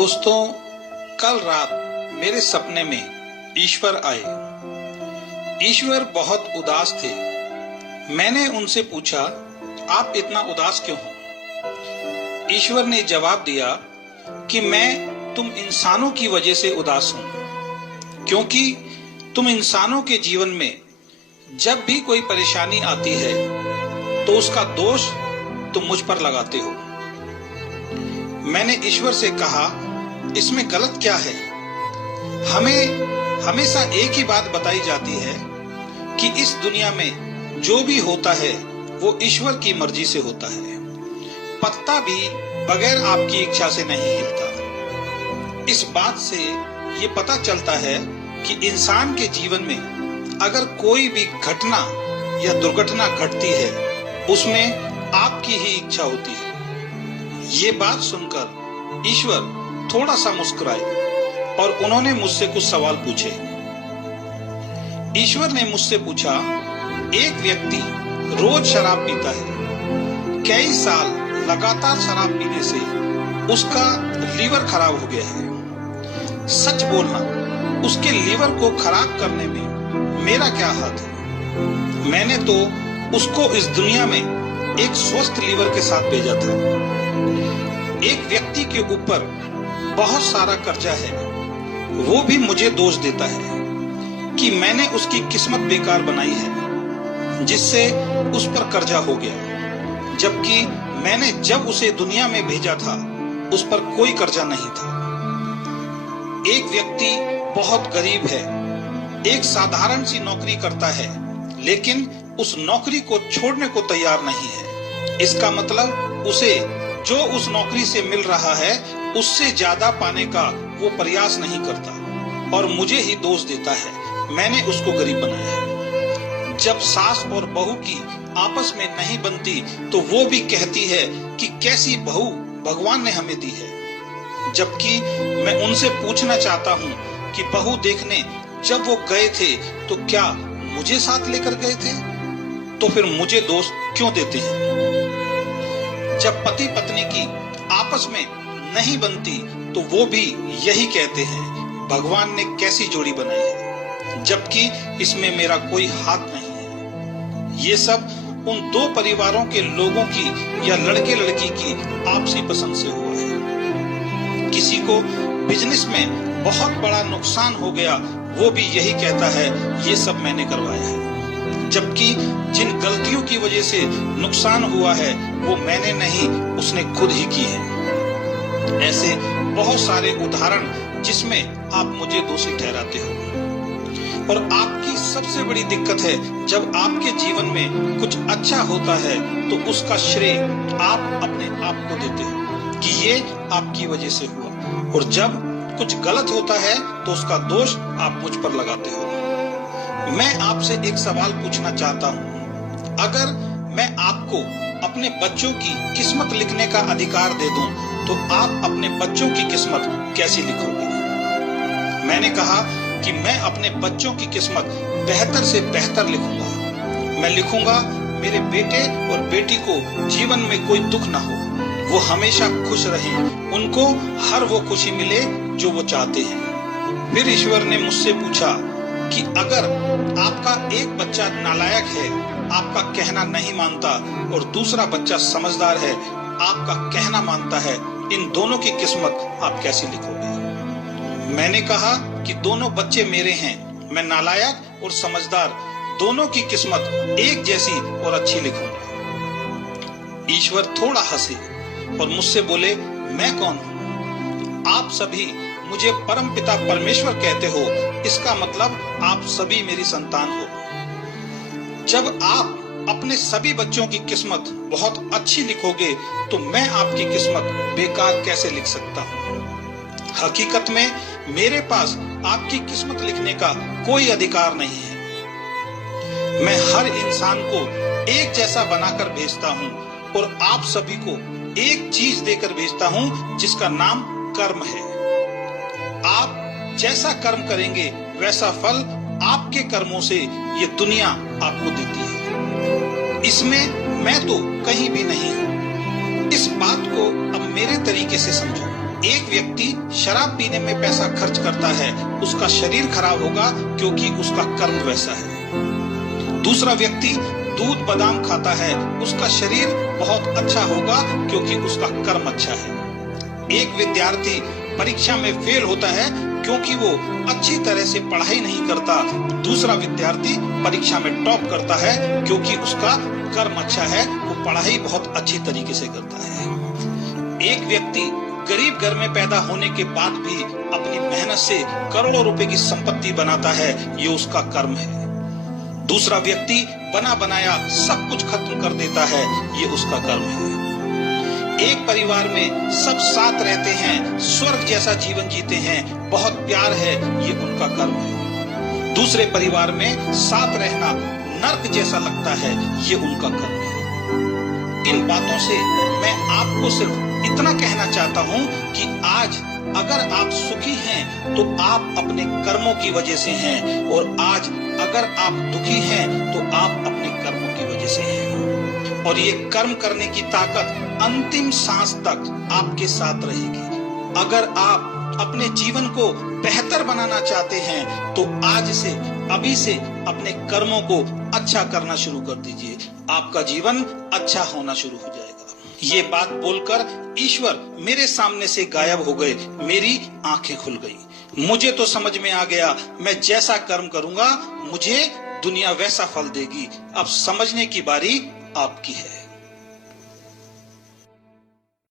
दोस्तों, कल रात मेरे सपने में ईश्वर आए। ईश्वर बहुत उदास थे। मैंने उनसे पूछा, आप इतना उदास क्यों हो? ईश्वर ने जवाब दिया कि मैं तुम इंसानों की वजह से उदास हूं, क्योंकि तुम इंसानों के जीवन में जब भी कोई परेशानी आती है तो उसका दोष तुम मुझ पर लगाते हो। मैंने ईश्वर से कहा, इसमें गलत क्या है? हमें हमेशा एक ही बात बताई जाती है कि इस दुनिया में जो भी होता है वो ईश्वर की मर्जी से होता है। पत्ता भी बगैर आपकी इच्छा से नहीं हिलता। इस बात से ये पता चलता है कि इंसान के जीवन में अगर कोई भी घटना या दुर्घटना घटती है उसमें आपकी ही इच्छा होती है। ये बात सुनकर ईश्वर थोड़ा सा मुस्कुराए और उन्होंने मुझसे कुछ सवाल पूछे। ईश्वर ने मुझसे पूछा, एक व्यक्ति रोज शराब पीता है, कई साल लगातार शराब पीने से उसका लीवर खराब हो गया है। सच बोलना, उसके लीवर को खराब करने में मेरा क्या हाथ है? मैंने तो उसको इस दुनिया में एक स्वस्थ लीवर के साथ भेजा था। एक व्यक्ति के ऊपर बहुत सारा कर्जा है, वो भी मुझे दोष देता है कि मैंने उसकी किस्मत बेकार बनाई है जिससे उस पर कर्जा हो गया, जबकि मैंने जब उसे दुनिया में भेजा था उस पर कोई कर्जा नहीं था। एक व्यक्ति बहुत गरीब है, एक साधारण सी नौकरी करता है, लेकिन उस नौकरी को छोड़ने को तैयार नहीं है। इसका मतलब उसे जो उस नौकरी से मिल रहा है उससे ज्यादा पाने का वो प्रयास नहीं करता और मुझे ही दोष देता है, मैंने उसको गरीब बनाया है। जब सास और बहू की आपस में नहीं बनती तो वो भी कहती है कि कैसी बहू भगवान ने हमें दी है। जबकि मैं उनसे पूछना चाहता हूँ कि बहू देखने जब वो गए थे तो क्या मुझे साथ लेकर गए थे? तो फिर मुझे दोष क्यों देते हैं? जब पति पत्नी की आपस में नहीं बनती तो वो भी यही कहते हैं, भगवान ने कैसी जोड़ी बनाई है, जबकि इसमें मेरा कोई हाथ नहीं है। ये सब उन दो परिवारों के लोगों की या लड़के लड़की की आपसी पसंद से हुआ है। किसी को बिजनेस में बहुत बड़ा नुकसान हो गया, वो भी यही कहता है, ये सब मैंने करवाया है, जबकि जिन गलतियों की वजह से नुकसान हुआ है वो मैंने नहीं, उसने खुद ही की है। ऐसे बहुत सारे उदाहरण जिसमें आप मुझे दोषी ठहराते हो। और आपकी सबसे बड़ी दिक्कत है, जब आपके जीवन में कुछ अच्छा होता है तो उसका श्रेय आप अपने आप को देते हो कि ये आपकी वजह से हुआ, और जब कुछ गलत होता है तो उसका दोष आप मुझ पर लगाते हो। मैं आपसे एक सवाल पूछना चाहता हूँ, अगर मैं आपको अपने बच्चों की किस्मत लिखने का अधिकार दे दूं तो आप अपने बच्चों की किस्मत कैसी लिखोगे? मैंने कहा कि मैं अपने बच्चों की किस्मत बेहतर से बेहतर लिखूंगा। मैं लिखूंगा, मेरे बेटे और बेटी को जीवन में कोई दुख ना हो, वो हमेशा खुश रहें, उनको हर वो खुशी मिले जो वो चाहते हैं। फिर ईश्वर ने मुझसे पूछा कि अगर आपका एक बच्चा नालायक है, आपका कहना नहीं मानता, और दूसरा बच्चा समझदार है, आपका कहना मानता है, इन दोनों की किस्मत आप कैसी लिखोगे? मैंने कहा कि दोनों बच्चे मेरे हैं, मैं नालायक और समझदार दोनों की किस्मत एक जैसी और अच्छी लिखूंगा। ईश्वर थोड़ा हंसे और मुझसे बोले, मैं कौन हूँ? आप सभी मुझे परमपिता परमेश्वर कहते हो, इसका मतलब आप सभी मेरी संतान हो। जब आप अपने सभी बच्चों की किस्मत बहुत अच्छी लिखोगे तो मैं आपकी किस्मत बेकार कैसे लिख सकता हूँ? हकीकत में मेरे पास आपकी किस्मत लिखने का कोई अधिकार नहीं है। मैं हर इंसान को एक जैसा बनाकर भेजता हूँ और आप सभी को एक चीज देकर भेजता हूँ जिसका नाम कर्म है। आप जैसा कर्म करेंगे वैसा फल आपके कर्मों से ये दुनिया आपको देती है। इसमें मैं तो कहीं भी नहीं हूँ। इस बात को अब मेरे तरीके से समझो। एक व्यक्ति शराब पीने में पैसा खर्च करता है, उसका शरीर खराब होगा क्योंकि उसका कर्म वैसा है। दूसरा व्यक्ति दूध बादाम खाता है, उसका शरीर बहुत अच्छा होगा क्योंकि उसका कर्म अच्छा है। एक विद्यार्थी परीक्षा में फेल होता है क्योंकि वो अच्छी तरह से पढ़ाई नहीं करता। दूसरा विद्यार्थी परीक्षा में टॉप करता है क्योंकि उसका कर्म अच्छा है, वो पढ़ाई बहुत अच्छी तरीके से करता है। एक व्यक्ति गरीब घर में पैदा होने के बाद भी अपनी मेहनत से करोड़ों रुपए की संपत्ति बनाता है, ये उसका कर्म है। दूसरा व्यक्ति बना बनाया सब कुछ खत्म कर देता है, ये उसका कर्म है। एक परिवार में सब साथ रहते हैं, स्वर्ग जैसा जीवन जीते हैं, बहुत प्यार है, ये उनका कर्म है। दूसरे परिवार में साथ रहना नर्क जैसा लगता है, ये उनका कर्म है। इन बातों से मैं आपको सिर्फ इतना कहना चाहता हूं कि आज अगर आप सुखी हैं तो आप अपने कर्मों की वजह से हैं, और आज अगर आप दुखी हैं तो आप अपने कर्मों की वजह से हैं। और ये कर्म करने की ताकत अंतिम सांस तक आपके साथ रहेगी। अगर आप अपने जीवन को बेहतर बनाना चाहते हैं तो आज से, अभी से अपने कर्मों को अच्छा करना शुरू कर दीजिए। आपका जीवन अच्छा होना शुरू हो जाएगा। ये बात बोलकर ईश्वर मेरे सामने से गायब हो गए, मेरी आंखें खुल गई। मुझे तो समझ में आ गया, मैं जैसा कर्म करूंगा मुझे दुनिया वैसा फल देगी। अब समझने की बारी आपकी है।